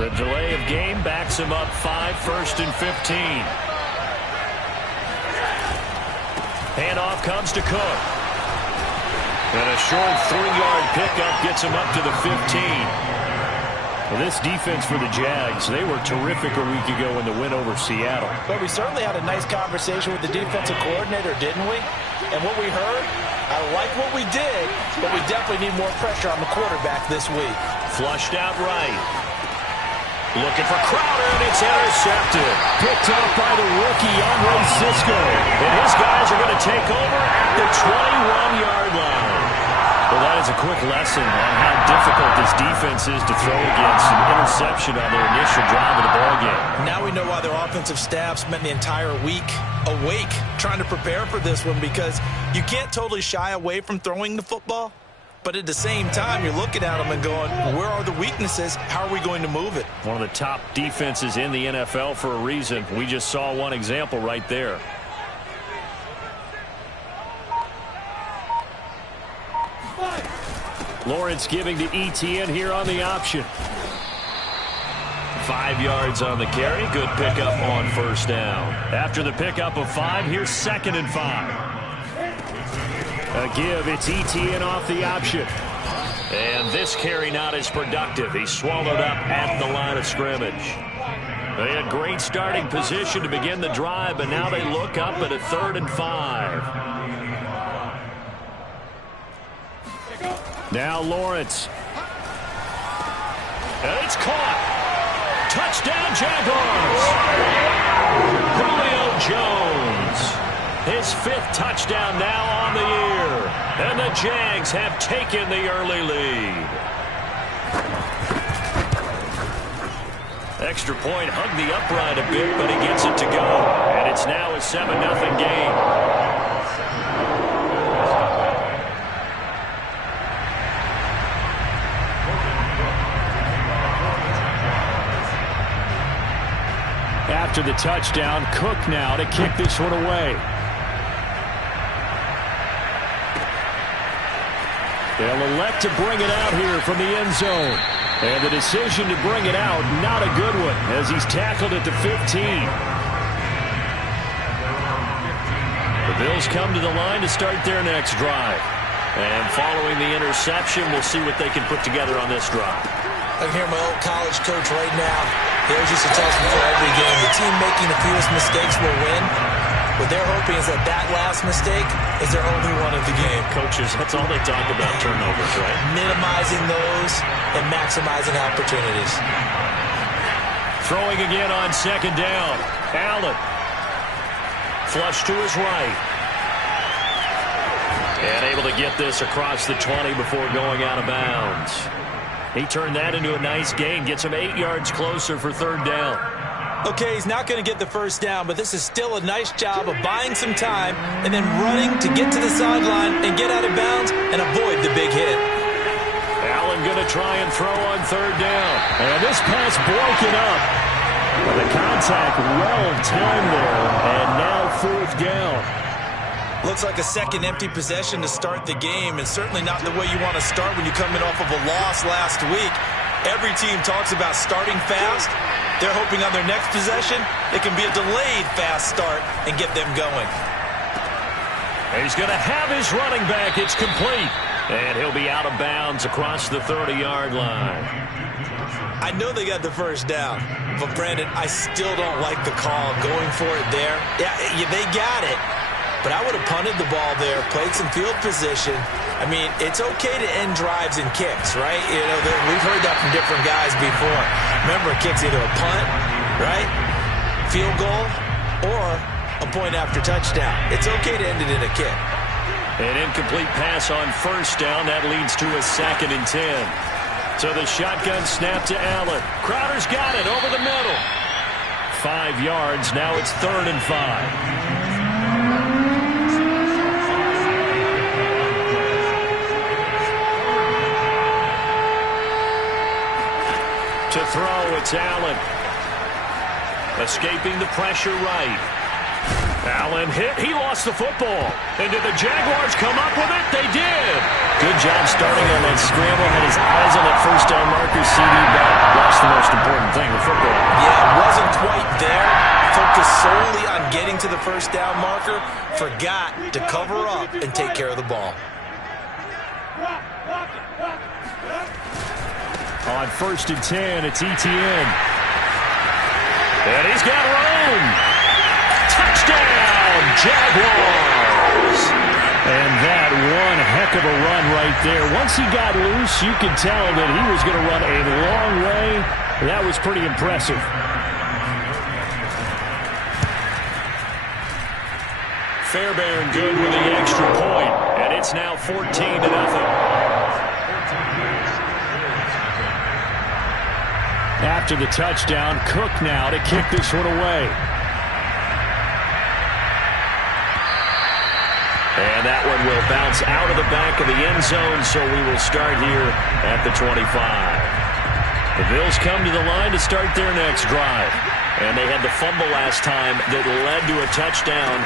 The delay of game backs him up 5, 1st and 15. Handoff comes to Cook. And a short 3-yard pickup gets him up to the 15. Well, this defense for the Jags, they were terrific a week ago in the win over Seattle. But we certainly had a nice conversation with the defensive coordinator, didn't we? And what we heard, I like what we did, but we definitely need more pressure on the quarterback this week. Flushed out right. Looking for Crowder, and it's intercepted. Picked up by the rookie, Andre Cisco. And his guys are going to take over at the 21-yard line. Well, that is a quick lesson on how difficult this defense is to throw against an interception on their initial drive of the ballgame. Now we know why their offensive staff spent the entire week awake trying to prepare for this one, because you can't totally shy away from throwing the football. But at the same time, you're looking at them and going, where are the weaknesses? How are we going to move it? One of the top defenses in the NFL for a reason. We just saw one example right there. Lawrence giving to Etienne here on the option. 5 yards on the carry. Good pickup on 1st down. After the pickup of 5, here's 2nd and 5. A give, it's Etienne off the option. And this carry not as productive. He's swallowed up at the line of scrimmage. They had great starting position to begin the drive, but now they look up at a 3rd and 5. Now Lawrence. And it's caught. Touchdown Jaguars. Julio Jones. His 5th touchdown now on the year. And the Jags have taken the early lead. Extra point hugged the upright a bit, but he gets it to go. And it's now a 7-0 game. After the touchdown, Cook now to kick this one away. They'll elect to bring it out here from the end zone. And the decision to bring it out, not a good one, as he's tackled at the 15. The Bills come to the line to start their next drive. And following the interception, we'll see what they can put together on this drive. I can hear my old college coach right now. He always used to tell us before every game, the team making the fewest mistakes will win. What they're hoping is that that last mistake is their only one of the game. Coaches, that's all they talk about, turnovers, right? Minimizing those and maximizing opportunities. Throwing again on 2nd down. Allen. Flush to his right. And able to get this across the 20 before going out of bounds. He turned that into a nice gain. Gets him 8 yards closer for 3rd down. Okay, he's not going to get the 1st down, but this is still a nice job of buying some time and then running to get to the sideline and get out of bounds and avoid the big hit. Allen going to try and throw on 3rd down. And this pass broken up. But the contact well timed there. And now 4th down. Looks like a second empty possession to start the game, and certainly not the way you want to start when you're coming off of a loss last week. Every team talks about starting fast. They're hoping on their next possession it can be a delayed fast start and get them going. He's going to have his running back. It's complete. And he'll be out of bounds across the 30-yard line. I know they got the 1st down, but Brandon, I still don't like the call going for it there. Yeah, they got it. But I would have punted the ball there, played some field position. I mean, it's okay to end drives and kicks, right? You know, we've heard that from different guys before. Remember, a kick's either a punt, right, field goal, or a point after touchdown. It's okay to end it in a kick. An incomplete pass on 1st down. That leads to a 2nd and 10. So the shotgun snap to Allen. Crowder's got it over the middle. 5 yards. Now it's 3rd and 5. To throw, it's Allen. Escaping the pressure right. Allen hit. He lost the football. And did the Jaguars come up with it? They did. Good job starting on that scramble. Had his eyes on that first down marker. CD back. That's the most important thing with football. Yeah, it wasn't quite there. Focused solely on getting to the first down marker. Forgot to cover up and take care of the ball. On 1st and 10, it's ETN. And he's got room. Touchdown, Jaguars. And that one heck of a run right there. Once he got loose, you could tell that he was going to run a long way. That was pretty impressive. Fairbairn good with the extra point, and it's now 14-0. After the touchdown, Cook now to kick this one away. And that one will bounce out of the back of the end zone, so we will start here at the 25. The Bills come to the line to start their next drive. And they had the fumble last time that led to a touchdown.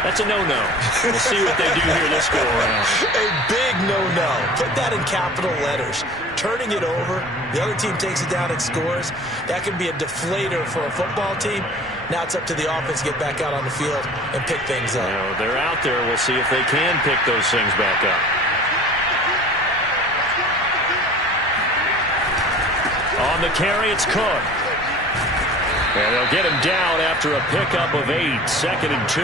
That's a no-no. We'll see what they do here this go-around. A big no-no. Put that in capital letters. Turning it over, the other team takes it down and scores. That can be a deflator for a football team. Now it's up to the offense to get back out on the field and pick things up. They're out there. We'll see if they can pick those things back up. On the carry, it's Cook. And they'll get him down after a pickup of 8, 2nd and 2.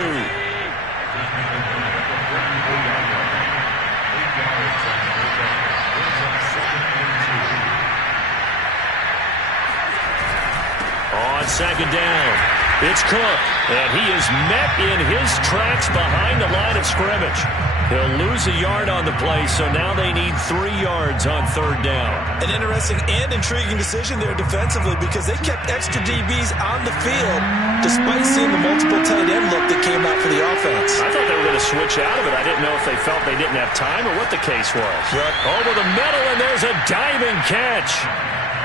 On 2nd down, it's Cook, and he is met in his tracks behind the line of scrimmage. He'll lose a yard on the play, so now they need 3 yards on 3rd down. An interesting and intriguing decision there defensively because they kept extra DBs on the field despite seeing the multiple tight end look that came out for the offense. I thought they were going to switch out of it. I didn't know if they felt they didn't have time or what the case was. Yep. Over the middle, and there's a diving catch.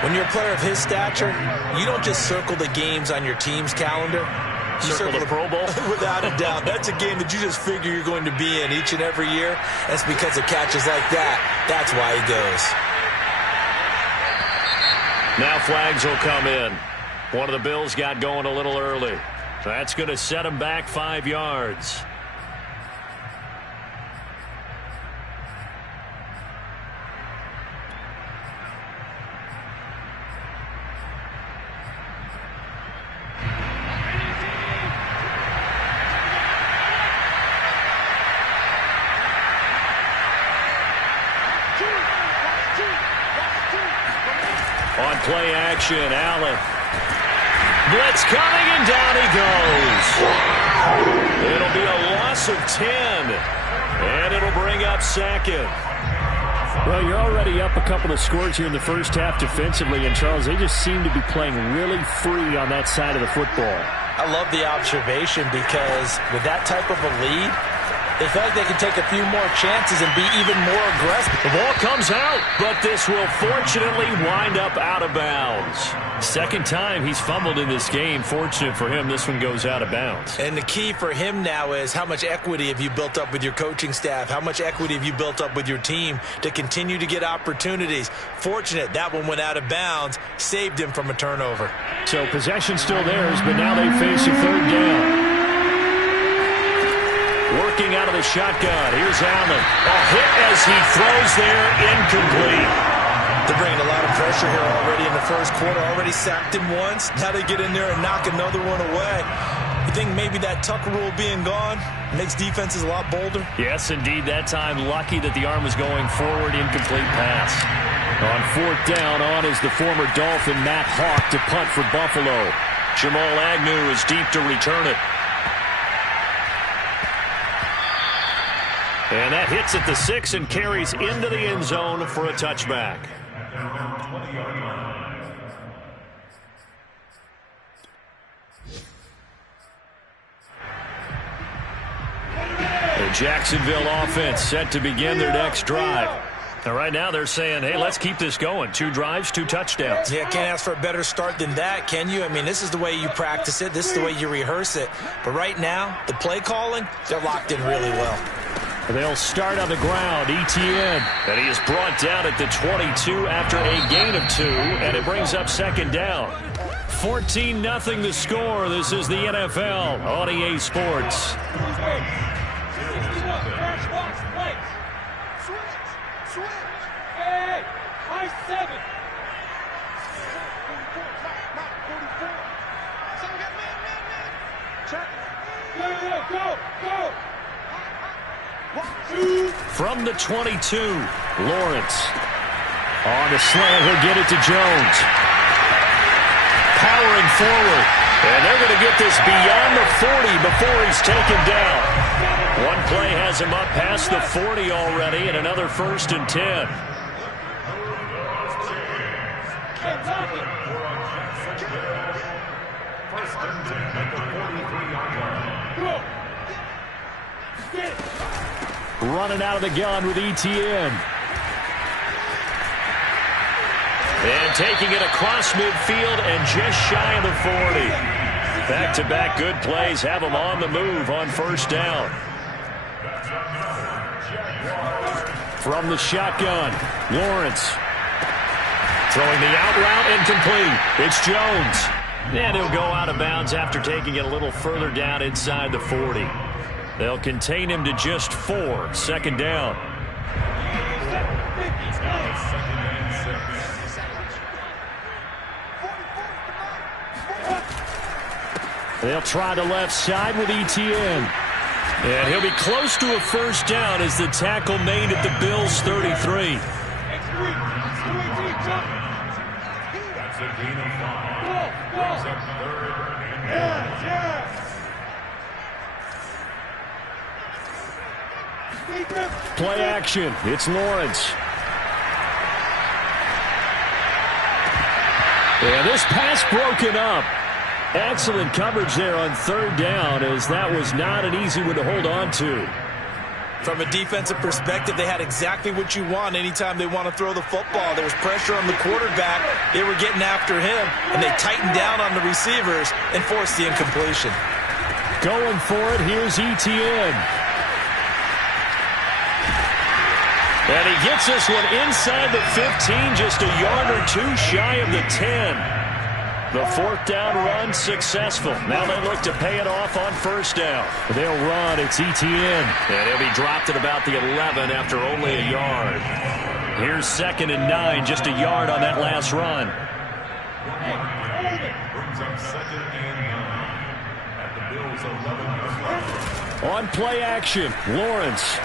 When you're a player of his stature, you don't just circle the games on your team's calendar. You circle the Pro Bowl? Without a doubt. That's a game that you just figure you're going to be in each and every year. That's because of catches like that. That's why he goes. Now flags will come in. One of the Bills got going a little early. That's going to set him back 5 yards. On play action, Allen. Blitz coming, and down he goes. It'll be a loss of 10, and it'll bring up 2nd. Well, you're already up a couple of scores here in the first half defensively, and Charles, they just seem to be playing really free on that side of the football. I love the observation because with that type of a lead, they feel like they can take a few more chances and be even more aggressive. The ball comes out, but this will fortunately wind up out of bounds. 2nd time he's fumbled in this game. Fortunate for him, this one goes out of bounds. And the key for him now is how much equity have you built up with your coaching staff? How much equity have you built up with your team to continue to get opportunities? Fortunate that one went out of bounds, saved him from a turnover. So possession still theirs, but now they face a 3rd down. Working out of the shotgun. Here's Allen. A hit as he throws there, incomplete. They're bringing a lot of pressure here already in the first quarter. Already sacked him once. Now they get in there and knock another one away. You think maybe that Tucker rule being gone makes defenses a lot bolder? Yes, indeed. That time, lucky that the arm was going forward. Incomplete pass. On 4th down, on is the former Dolphin Matt Hawk to punt for Buffalo. Jamal Agnew is deep to return it. And that hits at the 6 and carries into the end zone for a touchback. The Jacksonville offense set to begin their next drive. Now, right now they're saying, hey, let's keep this going. 2 drives, 2 touchdowns. Yeah, can't ask for a better start than that, can you? I mean, this is the way you practice it. This is the way you rehearse it. But right now, the play calling, they're locked in really well. They'll start on the ground. ETN. And he is brought down at the 22 after a gain of 2, and it brings up second down. 14-0 the score. This is the NFL on EA Sports. From the 22, Lawrence. On the slant, he'll get it to Jones. Powering forward. And they're going to get this beyond the 40 before he's taken down. One play has him up past the 40 already, and another 1st and 10. Running out of the gun with ETN. And taking it across midfield and just shy of the 40. Back-to-back good plays have him on the move on 1st down. From the shotgun, Lawrence. Throwing the out route incomplete. It's Jones. And he'll go out of bounds after taking it a little further down inside the 40. They'll contain him to just 4. 2nd down. They'll try the left side with ETN. And he'll be close to a 1st down as the tackle made at the Bills' 33. Play action. It's Lawrence. And this pass broken up. Excellent coverage there on 3rd down, as that was not an easy one to hold on to. From a defensive perspective, they had exactly what you want anytime they want to throw the football. There was pressure on the quarterback. They were getting after him, and they tightened down on the receivers and forced the incompletion. Going for it, here's ETN. And he gets this one inside the 15, just a yard or 2 shy of the 10. The 4th down run successful. Now they look to pay it off on 1st down. They'll run. It's ETN. And he'll be dropped at about the 11 after only a yard. Here's 2nd and 9, just a yard on that last run. On play action, Lawrence.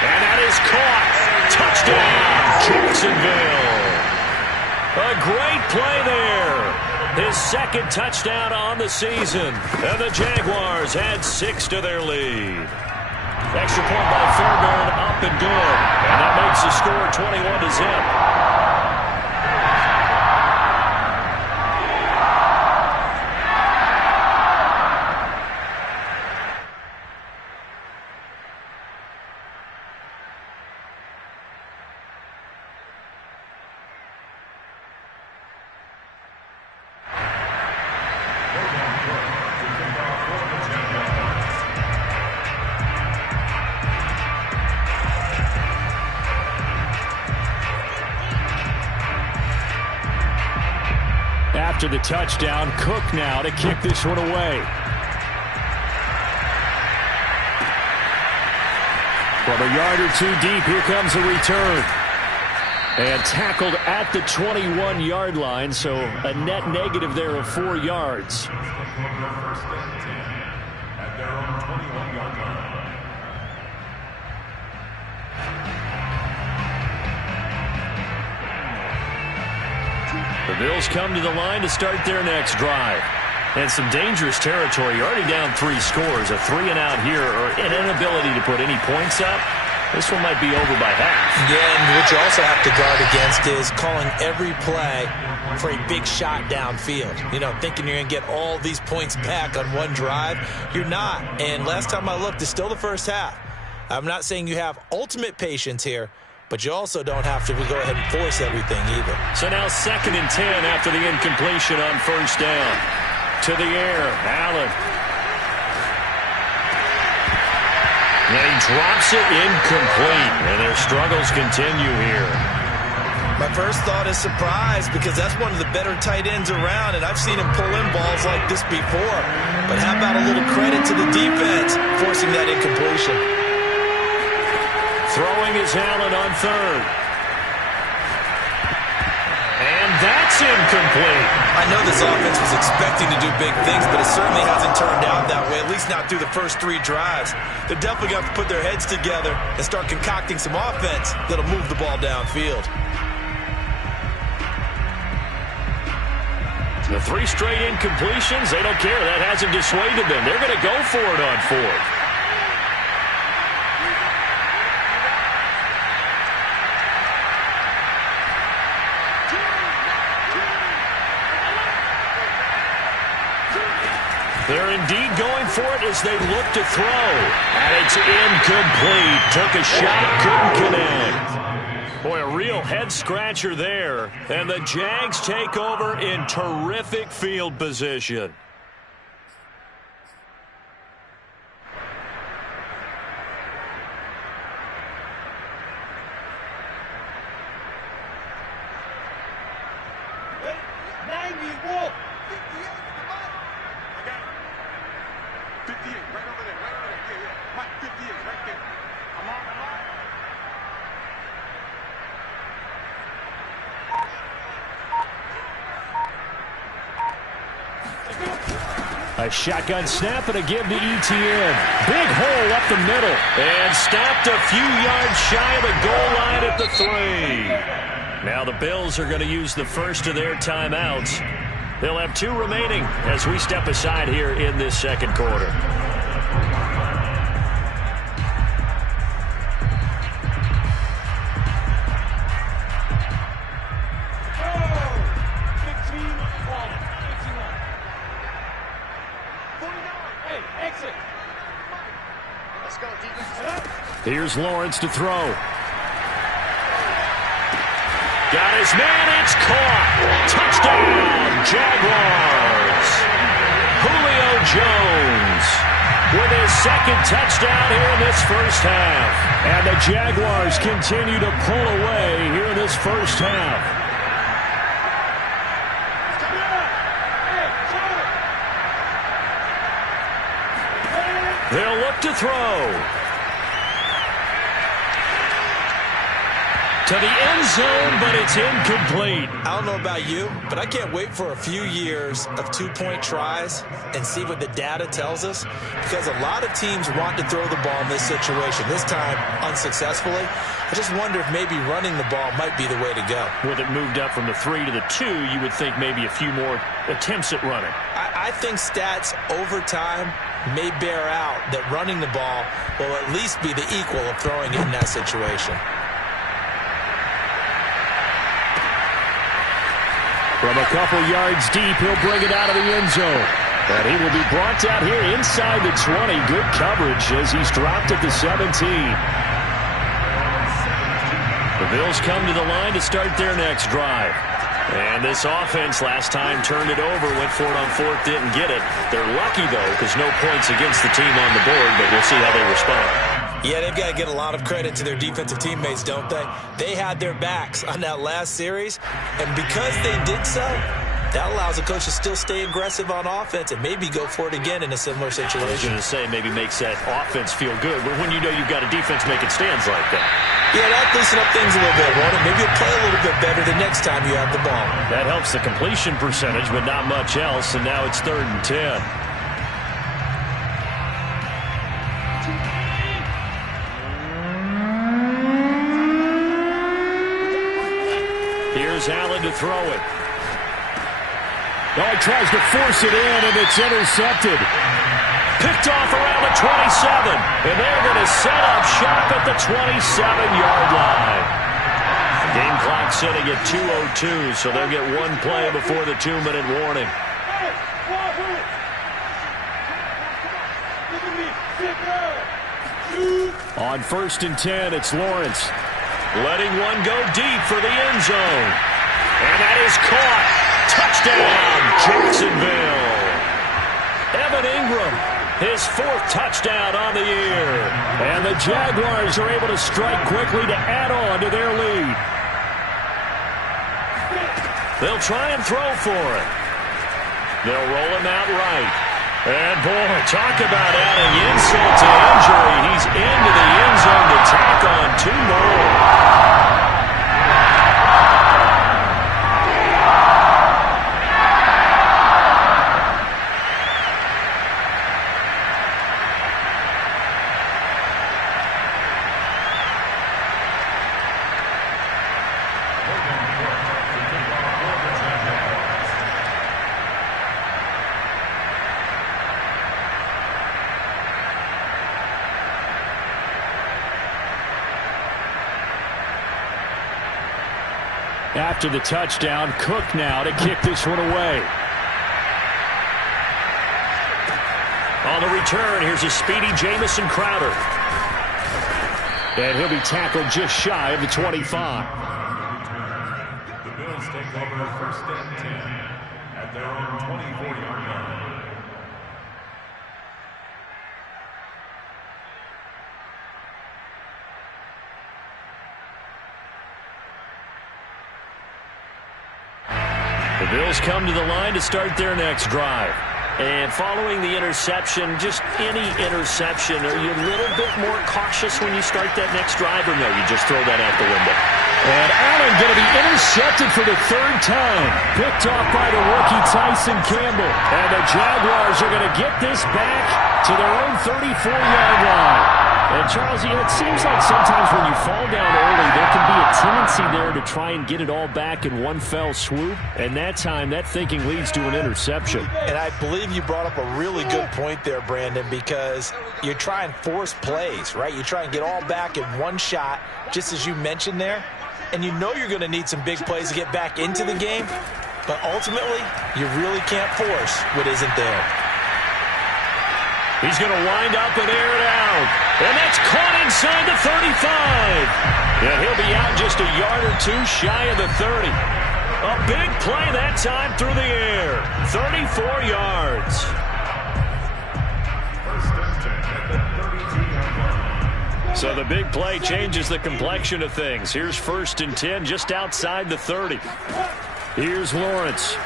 And that is caught. Touchdown, Jacksonville. A great play there. His 2nd touchdown on the season. And the Jaguars add 6 to their lead. Extra point by Fairbairn, up and good. And that makes the score 21-0. After the touchdown, Cook now to kick this one away. From a yard or 2 deep, here comes a return. And tackled at the 21-yard line, so a net negative there of 4 yards. The Bills come to the line to start their next drive. And some dangerous territory. You're already down 3 scores. A 3-and-out here, or an inability to put any points up. This one might be over by half. Yeah, and what you also have to guard against is calling every play for a big shot downfield. You know, thinking you're going to get all these points back on one drive. You're not. And last time I looked, it's still the first half. I'm not saying you have ultimate patience here, but you also don't have to go ahead and force everything either. So now 2nd and 10 after the incompletion on 1st down. To the air, Allen. And he drops it incomplete, and their struggles continue here. My first thought is surprise because that's one of the better tight ends around, and I've seen him pull in balls like this before. But how about a little credit to the defense forcing that incompletion? Throwing is Allen on 3rd. And that's incomplete. I know this offense was expecting to do big things, but it certainly hasn't turned out that way, at least not through the first 3 drives. They're definitely going to have to put their heads together and start concocting some offense that'll move the ball downfield. The 3 straight incompletions, they don't care. That hasn't dissuaded them. They're going to go for it on 4th. They're indeed going for it as they look to throw. And it's incomplete. Took a shot, couldn't connect. Boy, a real head-scratcher there. And the Jags take over in terrific field position. A shotgun snap and a give to Etienne. Big hole up the middle. And stopped a few yards shy of the goal line at the 3. Now the Bills are going to use the first of their timeouts. They'll have 2 remaining as we step aside here in this 2nd quarter. Here's Lawrence to throw. Got his man, it's caught. Touchdown, Jaguars. Julio Jones with his 2nd touchdown here in this first half. And the Jaguars continue to pull away here in this first half. They'll look to throw. To the end zone, but it's incomplete. I don't know about you, but I can't wait for a few years of 2-point tries and see what the data tells us, because a lot of teams want to throw the ball in this situation, this time unsuccessfully. I just wonder if maybe running the ball might be the way to go. With it moved up from the 3 to the 2, you would think maybe a few more attempts at running. I think stats over time may bear out that running the ball will at least be the equal of throwing it in that situation. From a couple yards deep, he'll bring it out of the end zone. And he will be brought down here inside the 20. Good coverage as he's dropped at the 17. The Bills come to the line to start their next drive. And this offense last time turned it over, went for it on 4th, didn't get it. They're lucky, though, because no points against the team on the board, but we'll see how they respond. Yeah, they've got to get a lot of credit to their defensive teammates, don't they? They had their backs on that last series, and because they did so, that allows the coach to still stay aggressive on offense and maybe go for it again in a similar situation. I was going to say maybe makes that offense feel good, but when you know you've got a defense making stands like that. Yeah, that'll loosen up things a little bit, won't it? Maybe you'll play a little bit better the next time you have the ball. That helps the completion percentage, but not much else, and now it's 3rd and 10. Here's Allen to throw it. Oh, he tries to force it in, and it's intercepted. Picked off around the 27, and they're going to set up shop at the 27-yard line. Game clock sitting at 2:02, so they'll get one play before the 2-minute warning. On 1st and 10, it's Lawrence. Letting one go deep for the end zone. And that is caught. Touchdown, Jacksonville. Evan Ingram, his 4th touchdown on the year. And the Jaguars are able to strike quickly to add on to their lead. They'll try and throw for it. They'll roll him out right. And, boy, talk about adding insult to injury. He's into the end zone to tack on 2 more. After the touchdown, Cook now to kick this one away. On the return, here's a speedy Jamison Crowder. And he'll be tackled just shy of the 25. The Bills take over 1st and 10 at their own 24-yard line. The Bills come to the line to start their next drive. And following the interception, just any interception, are you a little bit more cautious when you start that next drive, or no, you just throw that out the window? And Allen going to be intercepted for the 3rd time. Picked off by the rookie Tyson Campbell. And the Jaguars are going to get this back to their own 34-yard line. And, Charles, it seems like sometimes when you fall down early, there can be a tendency there to try and get it all back in one fell swoop. And that time, that thinking leads to an interception. And I believe you brought up a really good point there, Brandon, because you try and force plays, right? You try and get all back in one shot, just as you mentioned there. And you know you're going to need some big plays to get back into the game. But ultimately, you really can't force what isn't there. He's going to wind up and air it out. And that's caught inside the 35. And he'll be out just a yard or 2 shy of the 30. A big play that time through the air. 34 yards. So the big play changes the complexion of things. Here's 1st and 10 just outside the 30. Here's Lawrence.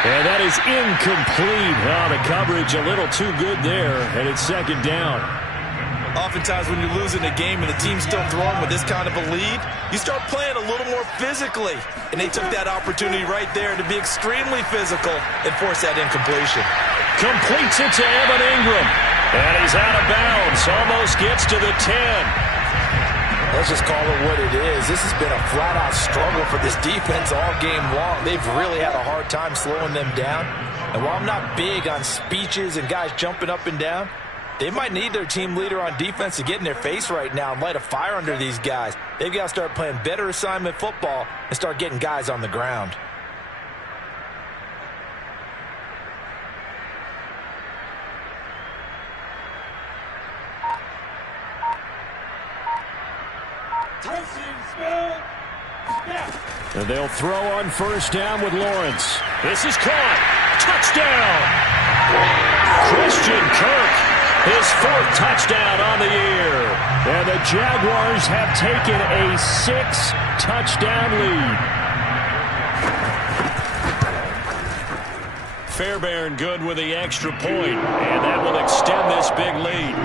And that is incomplete. Oh, the coverage a little too good there, and it's 2nd down. Oftentimes when you're losing a game and the team's still throwing with this kind of a lead, you start playing a little more physically. And they took that opportunity right there to be extremely physical and force that incompletion. Completes it to Evan Ingram. And he's out of bounds. Almost gets to the 10. Let's just call it what it is. This has been a flat-out struggle for this defense all game long. They've really had a hard time slowing them down. And while I'm not big on speeches and guys jumping up and down, they might need their team leader on defense to get in their face right now and light a fire under these guys. They've got to start playing better assignment football and start getting guys on the ground. And they'll throw on 1st down with Lawrence. This is caught. Touchdown! Christian Kirk, his 4th touchdown on the year. And the Jaguars have taken a 6-touchdown lead. Fairbairn good with the extra point, and that will extend this big lead.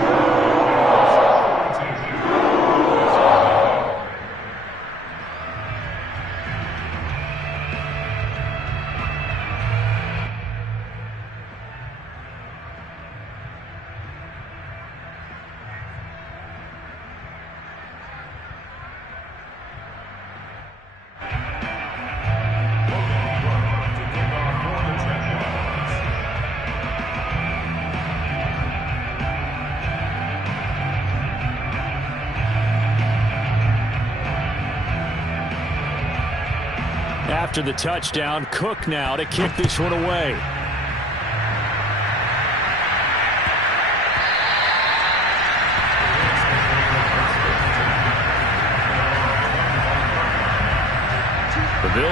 After the touchdown, Cook now to kick this one away.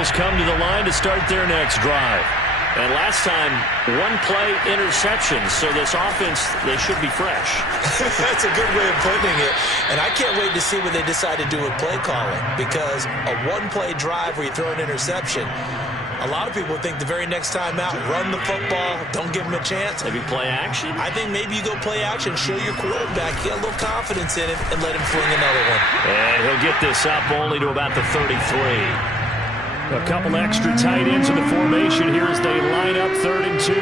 Bills come to the line to start their next drive. And last time, one-play interception, so this offense, they should be fresh. That's a good way of putting it. And I can't wait to see what they decide to do with play calling, because a one-play drive where you throw an interception, a lot of people think the very next time out, run the football, don't give them a chance. Maybe play action? I think maybe you go play action, show your quarterback, get a little confidence in him, and let him fling another one. And he'll get this up only to about the 33. A couple extra tight ends in the formation here as they line up 3rd and 2.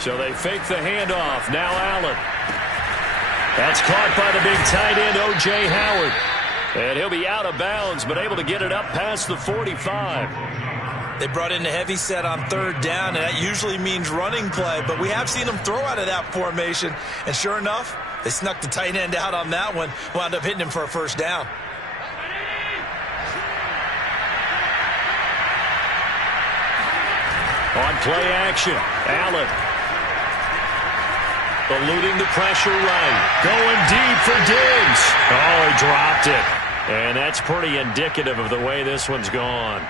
So they fake the handoff. Now Allen. That's caught by the big tight end, O.J. Howard. And he'll be out of bounds, but able to get it up past the 45. They brought in a heavy set on 3rd down, and that usually means running play, but we have seen them throw out of that formation, and sure enough, they snuck the tight end out on that one, wound up hitting him for a 1st down. On play action, Allen. Eluding the pressure right. Going deep for Diggs. Oh, he dropped it. And that's pretty indicative of the way this one's gone.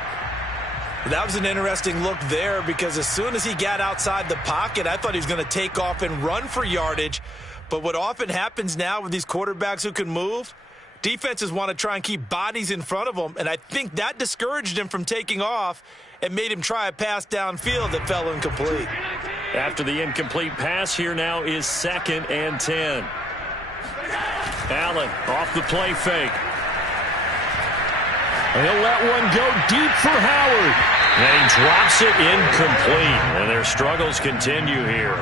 That was an interesting look there, because as soon as he got outside the pocket, I thought he was going to take off and run for yardage. But what often happens now with these quarterbacks who can move, defenses want to try and keep bodies in front of them, and I think that discouraged him from taking off and made him try a pass downfield that fell incomplete. After the incomplete pass, here now is 2nd and 10. Allen off the play fake. He'll let one go deep for Howard. And he drops it incomplete. And their struggles continue here.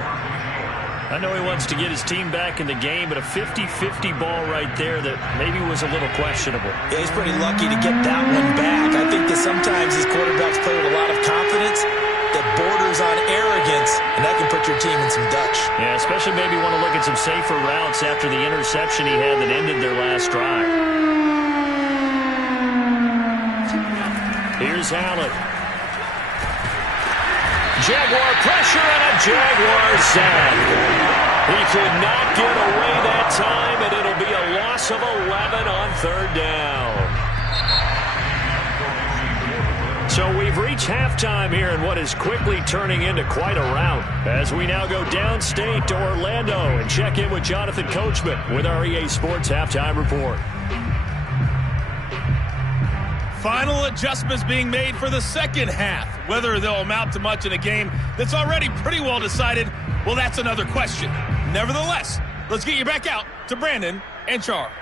I know he wants to get his team back in the game, but a 50-50 ball right there that maybe was a little questionable. Yeah, he's pretty lucky to get that one back. I think that sometimes these quarterbacks play with a lot of confidence that borders on arrogance, and that can put your team in some Dutch. Yeah, especially maybe want to look at some safer routes after the interception he had that ended their last drive. Here's Allen. Jaguar pressure and a Jaguar sack. He could not get away that time, and it'll be a loss of 11 on 3rd down. So we've reached halftime here in what is quickly turning into quite a rout, as we now go downstate to Orlando and check in with Jonathan Coachman with our EA Sports Halftime Report. Final adjustments being made for the 2nd half. Whether they'll amount to much in a game that's already pretty well decided, well, that's another question. Nevertheless, let's get you back out to Brandon and Charles.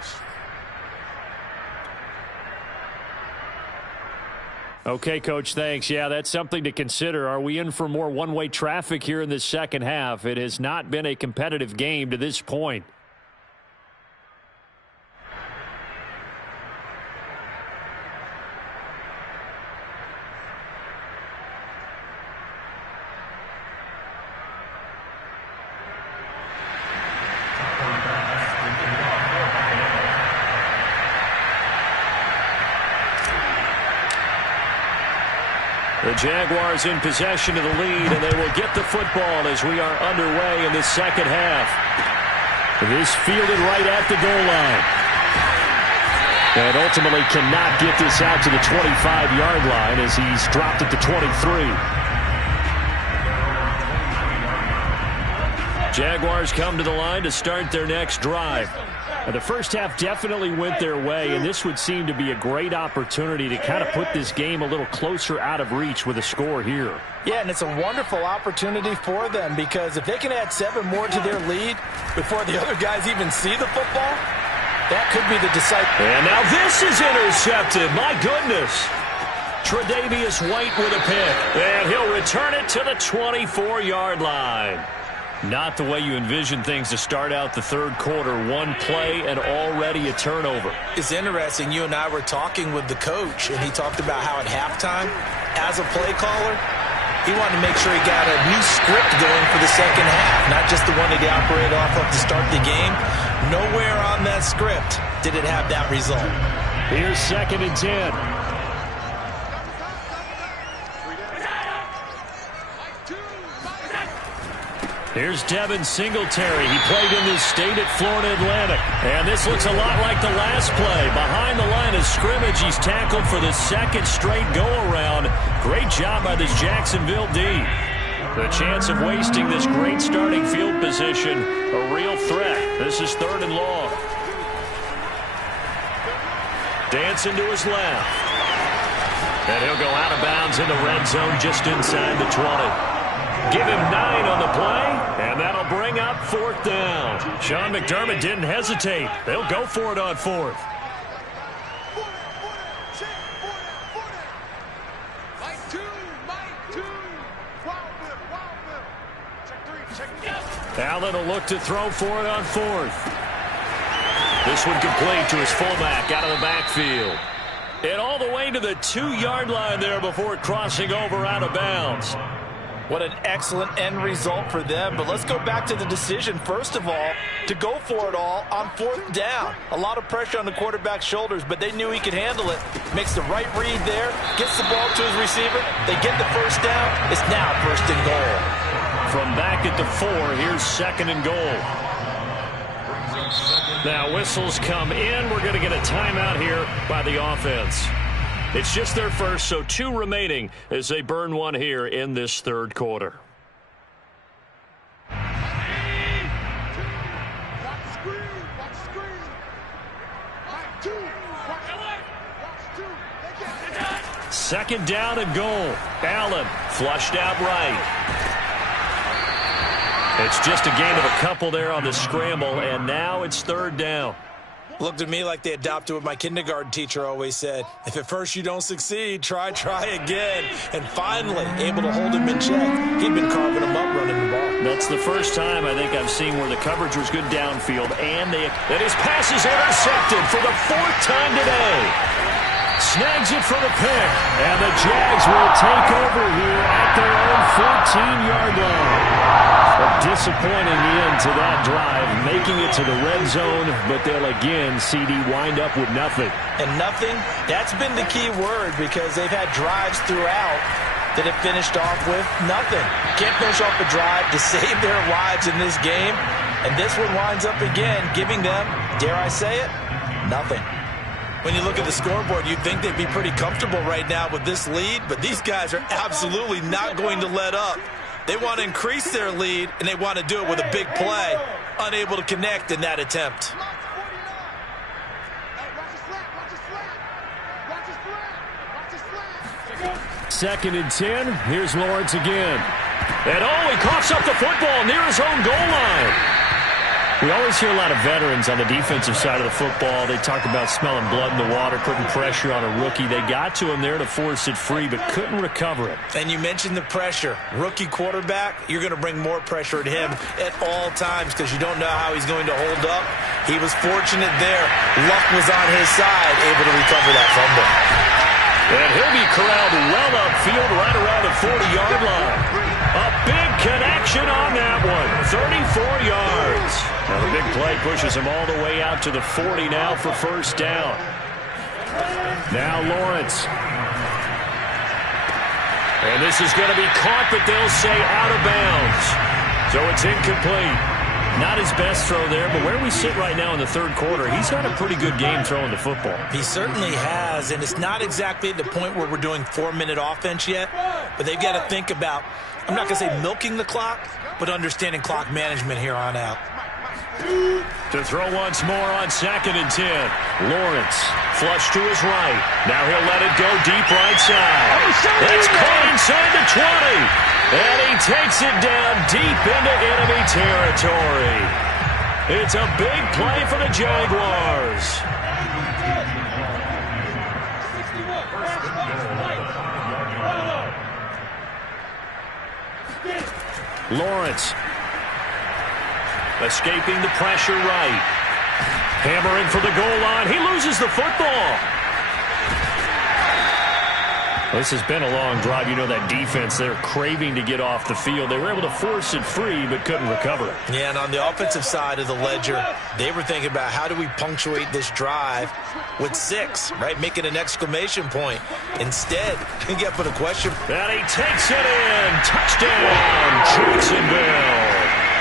Okay, Coach, thanks. Yeah, that's something to consider. Are we in for more one-way traffic here in this 2nd half? It has not been a competitive game to this point. The Jaguars in possession of the lead, and they will get the football as we are underway in this 2nd half. This fielded right at the goal line. And ultimately cannot get this out to the 25-yard line as he's dropped at the 23. Jaguars come to the line to start their next drive. Now, the first half definitely went their way, and this would seem to be a great opportunity to kind of put this game a little closer out of reach with a score here. Yeah, and it's a wonderful opportunity for them, because if they can add 7 more to their lead before the other guys even see the football, that could be the decisive. And now this is intercepted. My goodness. Tre'Davious White with a pick, and he'll return it to the 24-yard line. Not the way you envision things to start out the 3rd quarter. One play and already a turnover. It's interesting. You and I were talking with the coach, and he talked about how at halftime, as a play caller, he wanted to make sure he got a new script going for the 2nd half, not just the one that he operated off of to start the game. Nowhere on that script did it have that result. Here's 2nd and 10. Here's Devin Singletary. He played in this state at Florida Atlantic. And this looks a lot like the last play. Behind the line of scrimmage, he's tackled for the second straight go-around. Great job by this Jacksonville D. The chance of wasting this great starting field position, a real threat. This is 3rd and long. Dancing to his left. And he'll go out of bounds in the red zone just inside the 20. Give him 9 on the play, and that'll bring up 4th down. Sean McDermott didn't hesitate. They'll go for it on 4th. Allen will look to throw for it on 4th. This one complete to his fullback out of the backfield. And all the way to the 2-yard line there before crossing over out of bounds. What an excellent end result for them. But let's go back to the decision, first of all, to go for it all on 4th down. A lot of pressure on the quarterback's shoulders, but they knew he could handle it. Makes the right read there, gets the ball to his receiver. They get the first down. It's now 1st and goal. From back at the 4, here's 2nd and goal. Now whistles come in. We're going to get a timeout here by the offense. It's just their first, so 2 remaining as they burn one here in this 3rd quarter. Second down and goal. Allen flushed out right. It's just a gain of a couple there on the scramble, and now it's 3rd down. Looked to me like they adopted what my kindergarten teacher always said. If at first you don't succeed, try again. And finally, able to hold him in check. He'd been carving him up running the ball. That's the first time I think I've seen where the coverage was good downfield, and his pass is intercepted for the 4th time today. Snags it for the pick, and the Jags will take over here at their own 14-yard line. A disappointing end to that drive, making it to the red zone, but they'll again, CD, wind up with nothing. And nothing, that's been the key word, because they've had drives throughout that have finished off with nothing. Can't finish off a drive to save their lives in this game, and this one winds up again, giving them, dare I say it, nothing. When you look at the scoreboard, you'd think they'd be pretty comfortable right now with this lead, but these guys are absolutely not going to let up. They want to increase their lead, and they want to do it with a big play. Unable to connect in that attempt. Second and 10. Here's Lawrence again. And he coughs up the football near his own goal line. We always hear a lot of veterans on the defensive side of the football. They talk about smelling blood in the water, putting pressure on a rookie. They got to him there to force it free, but couldn't recover it. And you mentioned the pressure. Rookie quarterback, you're going to bring more pressure at him at all times because you don't know how he's going to hold up. He was fortunate there. Luck was on his side, able to recover that fumble. And he'll be corralled well upfield right around the 40-yard line. A big connection on that one. 34 yards. Now the big play pushes him all the way out to the 40 now for 1st down. Now Lawrence. And this is going to be caught, but they'll say out of bounds. So it's incomplete. Not his best throw there, but where we sit right now in the 3rd quarter, he's had a pretty good game throwing the football. He certainly has, and it's not exactly at the point where we're doing 4-minute offense yet, but they've got to think about, I'm not going to say milking the clock, but understanding clock management here on out. To throw once more on 2nd and 10. Lawrence, flush to his right. Now he'll let it go deep right side. That's caught inside the 20. And he takes it down deep into enemy territory. It's a big play for the Jaguars. Lawrence escaping the pressure right. Hammering for the goal line. He loses the football. This has been a long drive. You know that defense, they're craving to get off the field. They were able to force it free, but couldn't recover it. Yeah, and on the offensive side of the ledger, they were thinking about how do we punctuate this drive with 6, right? Making an exclamation point. Instead, you put a question. And he takes it in. Touchdown, Jacksonville.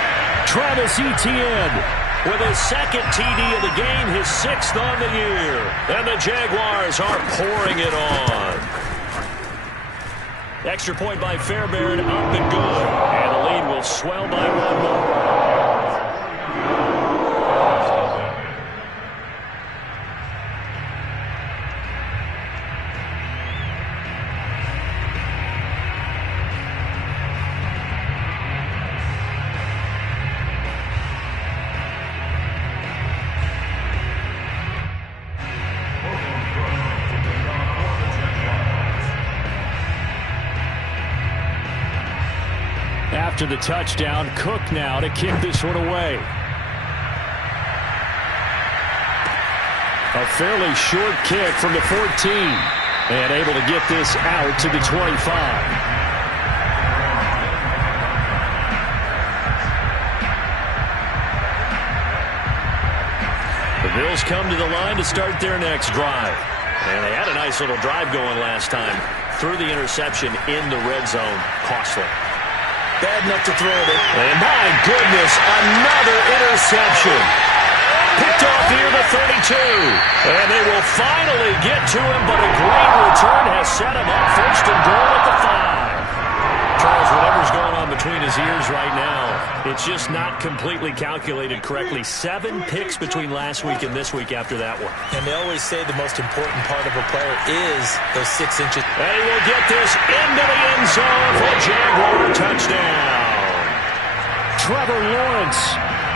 Travis Etienne with his second TD of the game, his 6th on the year. And the Jaguars are pouring it on. Extra point by Fairbairn, up and good. And the lead will swell by 1 more. After the touchdown, Cook now to kick this one away. A fairly short kick from the 14. And able to get this out to the 25. The Bills come to the line to start their next drive. And they had a nice little drive going last time. Threw the interception in the red zone. Costly. Bad enough to throw it in. And my goodness, another interception. Picked off near the 32. And they will finally get to him, but a great return has set him up. 1st and goal at the 5. Charles, whatever's going on between his ears right now, it's just not completely calculated correctly. 7 picks between last week and this week after that one. And they always say the most important part of a player is those 6 inches. And he will get this into the end zone for a Jaguar touchdown. Trevor Lawrence,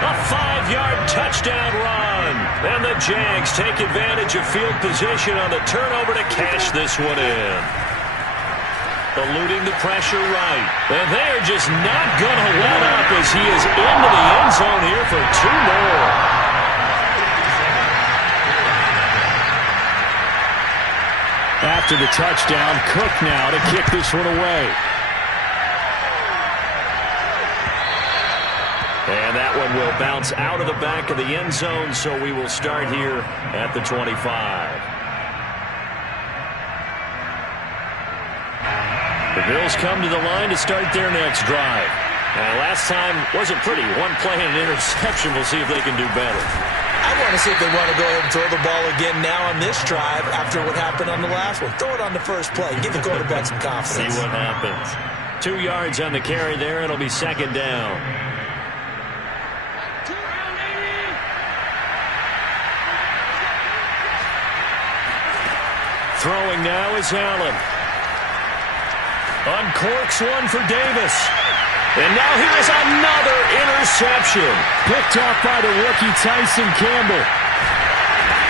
a 5-yard touchdown run. And the Jags take advantage of field position on the turnover to cash this one in. Eluding the pressure right. And they're just not going to let up as he is into the end zone here for 2 more. After the touchdown, Cook now to kick this one away. And that one will bounce out of the back of the end zone, so we will start here at the 25. The Bills come to the line to start their next drive. Last time wasn't pretty. 1 play and an interception. We'll see if they can do better. I want to see if they want to go ahead and throw the ball again now on this drive after what happened on the last one. Throw it on the first play. Give the quarterback some confidence. See what happens. 2 yards on the carry there. It'll be 2nd down. Throwing now is Allen. Uncorks one for Davis. And now here's another interception. Picked off by the rookie Tyson Campbell.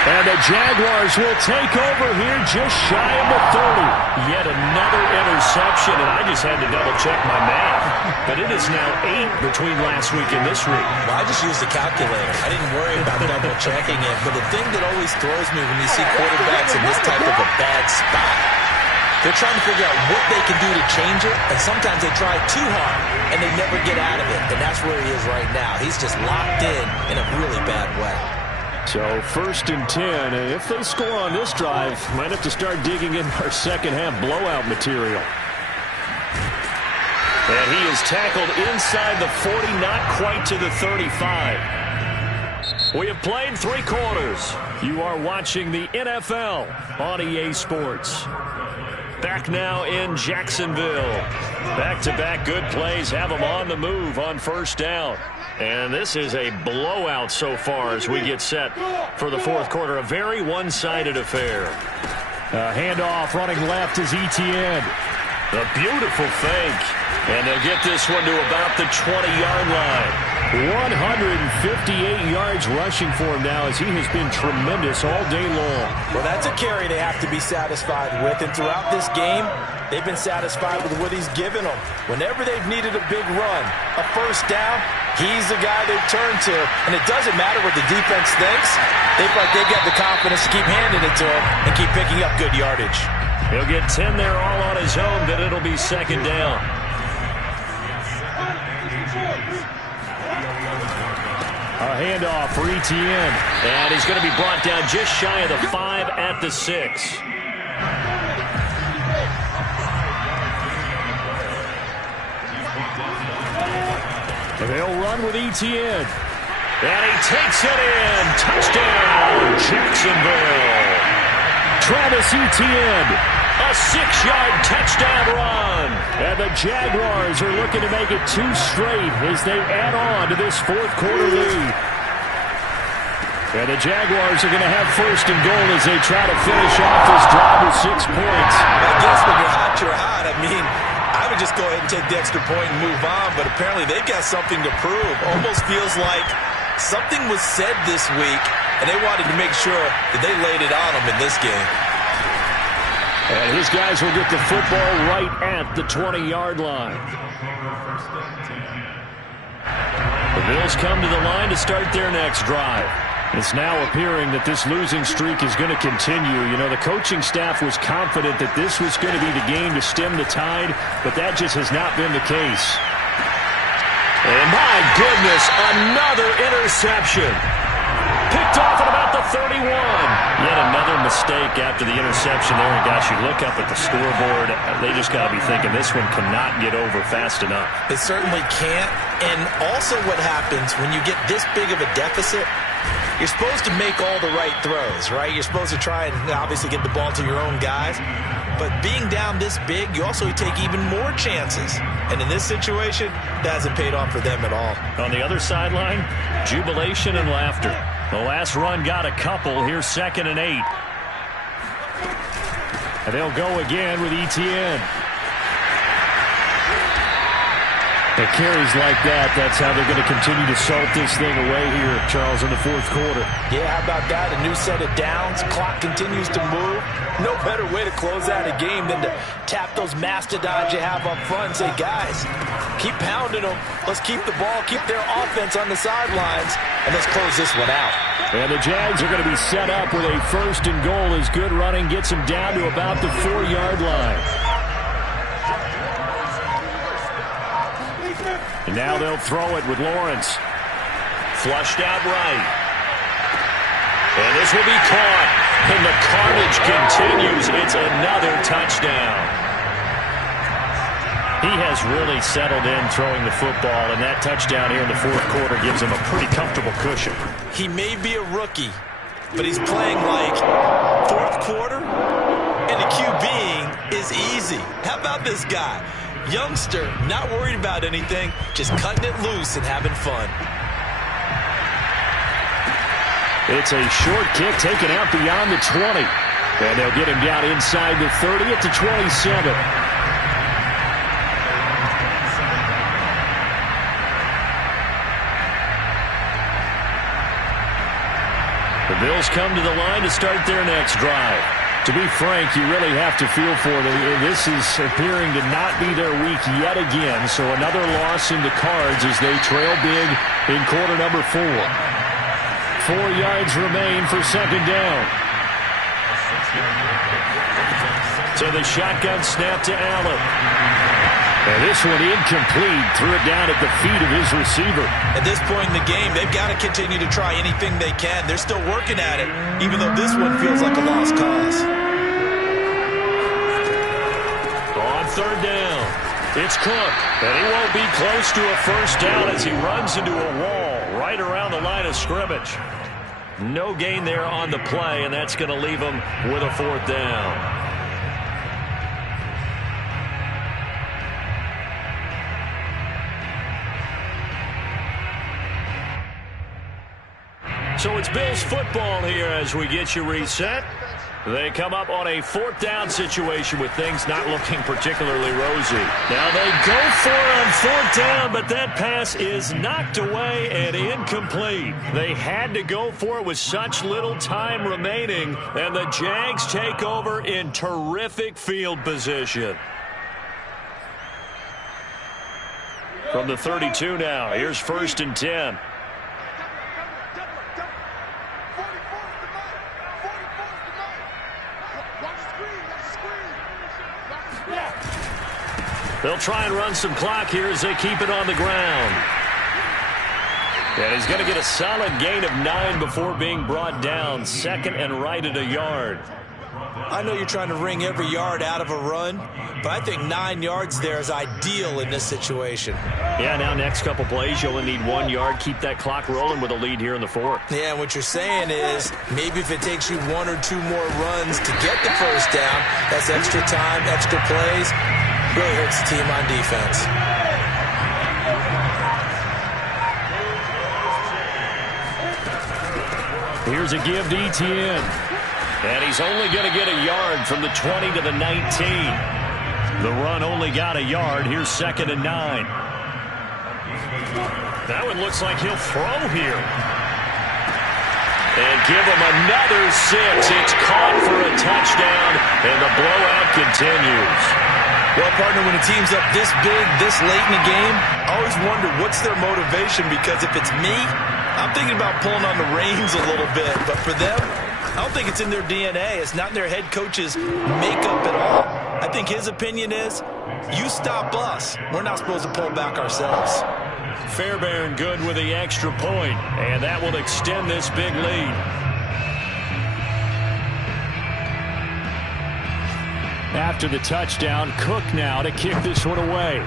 And the Jaguars will take over here just shy of the 30. Yet another interception, and I just had to double-check my math. But it is now 8 between last week and this week. Well, I just used the calculator. I didn't worry about double-checking it. But the thing that always throws me when you see quarterbacks in this type of a bad spot, they're trying to figure out what they can do to change it, and sometimes they try too hard, and they never get out of it. And that's where he is right now. He's just locked in a really bad way. So 1st and 10, and if they score on this drive, might have to start digging in our second-half blowout material. And he is tackled inside the 40, not quite to the 35. We have played 3 quarters. You are watching the NFL on EA Sports. Back now in Jacksonville. Back-to-back good plays have them on the move on 1st down. And this is a blowout so far as we get set for the 4th quarter. A very one-sided affair. Handoff running left is Etienne. A beautiful fake. And they'll get this one to about the 20-yard line. 158 yards rushing for him now as he has been tremendous all day long. Well, that's a carry they have to be satisfied with. And throughout this game, they've been satisfied with what he's given them. Whenever they've needed a big run, a 1st down, he's the guy they've turned to. And it doesn't matter what the defense thinks. They feel like they've got the confidence to keep handing it to him and keep picking up good yardage. He'll get 10 there all on his own, but it'll be 2nd down. A handoff for Etienne. And he's going to be brought down just shy of the 5 at the 6. And they'll run with ETN. And he takes it in. Touchdown, Jacksonville. Travis Etienne, a 6-yard touchdown run. And the Jaguars are looking to make it 2 straight as they add on to this fourth-quarter lead. And the Jaguars are going to have first and goal as they try to finish off this drive with 6 points. I guess when you're hot, you're hot. I mean, I would just go ahead and take the extra point and move on, but apparently they've got something to prove. Almost feels like something was said this week, and they wanted to make sure that they laid it on them in this game. And his guys will get the football right at the 20-yard line. The Bills come to the line to start their next drive. It's now appearing that this losing streak is going to continue. You know, the coaching staff was confident that this was going to be the game to stem the tide, but that just has not been the case. And my goodness, another interception. Picked off at about the 31. Yet another mistake after the interception there. And gosh, you look up at the scoreboard, they just got to be thinking this one cannot get over fast enough. It certainly can't. And also what happens when you get this big of a deficit, you're supposed to make all the right throws, right? You're supposed to try and obviously get the ball to your own guys. But being down this big, you also take even more chances. And in this situation, that hasn't paid off for them at all. On the other sideline, jubilation and laughter. The last run got a couple. Here's 2nd and 8. And they'll go again with ETN. It carries like that. That's how they're going to continue to salt this thing away here, Charles, in the fourth quarter. Yeah, how about that? A new set of downs. Clock continues to move. No better way to close out a game than to tap those mastodons you have up front and say, guys, keep pounding them. Let's keep the ball, keep their offense on the sidelines, and let's close this one out. And the Jags are going to be set up with a first and goal as good running gets them down to about the 4-yard line. And now they'll throw it with Lawrence. Flushed out right. And this will be caught. And the carnage continues. It's another touchdown. He has really settled in throwing the football, and that touchdown here in the fourth quarter gives him a pretty comfortable cushion. He may be a rookie, but he's playing like fourth quarter, and the QBing is easy. How about this guy? Youngster, not worried about anything, just cutting it loose and having fun. It's a short kick taken out beyond the 20. And they'll get him down inside the 30 at the 27. The Bills come to the line to start their next drive. To be frank, you really have to feel for them. This is appearing to not be their week yet again. So another loss in the cards as they trail big in quarter number 4. 4 yards remain for 2nd down. So the shotgun snap to Allen. And this one incomplete. Threw it down at the feet of his receiver. At this point in the game, they've got to continue to try anything they can. They're still working at it, even though this one feels like a lost cause. On 3rd down, it's Cook. And he won't be close to a first down as he runs into a wall right around the line of scrimmage. No gain there on the play, and that's going to leave him with a 4th down. So it's Bills football here as we get you reset. They come up on a 4th down situation with things not looking particularly rosy. Now they go for it on 4th down, but that pass is knocked away and incomplete. They had to go for it with such little time remaining, and the Jags take over in terrific field position. From the 32 now, here's 1st and 10. They'll try and run some clock here as they keep it on the ground. And he's going to get a solid gain of 9 before being brought down. 2nd and right at a yard. I know you're trying to wring every yard out of a run, but I think 9 yards there is ideal in this situation. Yeah, now next couple plays, you only need 1 yard. Keep that clock rolling with a lead here in the fourth. Yeah, and what you're saying is maybe if it takes you 1 or 2 more runs to get the first down, that's extra time, extra plays. Really hurts the team on defense. Here's a give to Etienne. And he's only going to get a yard from the 20 to the 19. The run only got a yard. Here's 2nd and 9. That one looks like he'll throw here. And give him another 6. It's caught for a touchdown, and the blowout continues. Well, partner, when a team's up this big, this late in the game, I always wonder what's their motivation, because if it's me, I'm thinking about pulling on the reins a little bit. But for them, I don't think it's in their DNA. It's not in their head coach's makeup at all. I think his opinion is, you stop us. We're not supposed to pull back ourselves. Fairbairn good with the extra point, and that will extend this big lead. After the touchdown, Cook now to kick this one away.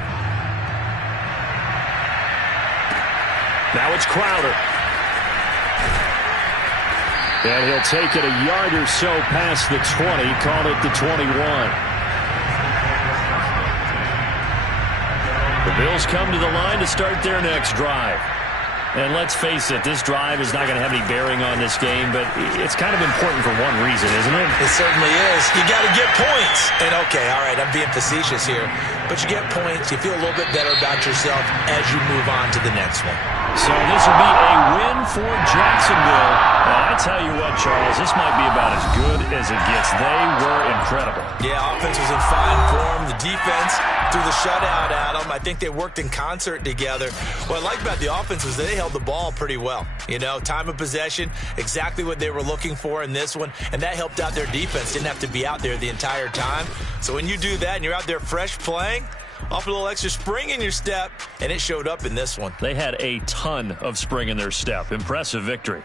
Now it's Crowder. And he'll take it a yard or so past the 20, call it the 21. The Bills come to the line to start their next drive. And let's face it, this drive is not going to have any bearing on this game, but it's kind of important for one reason, isn't it? It certainly is. You got to get points. And okay, all right, I'm being facetious here, but you get points, you feel a little bit better about yourself as you move on to the next one. So this will be a win for Jacksonville. And I tell you what, Charles, this might be about as good as it gets. They were incredible. Yeah, offense was in fine form. The defense threw the shutout at them. I think they worked in concert together. What I like about the offense was they held the ball pretty well. You know, time of possession, exactly what they were looking for in this one, and that helped out their defense. Didn't have to be out there the entire time. So when you do that and you're out there fresh playing, off a little extra spring in your step, and it showed up in this one. They had a ton of spring in their step. Impressive victory.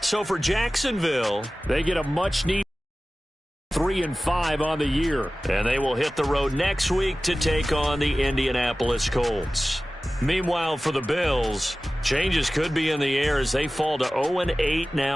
So for Jacksonville, they get a much-needed 3-5 on the year, and they will hit the road next week to take on the Indianapolis Colts. Meanwhile, for the Bills, changes could be in the air as they fall to 0-8 now.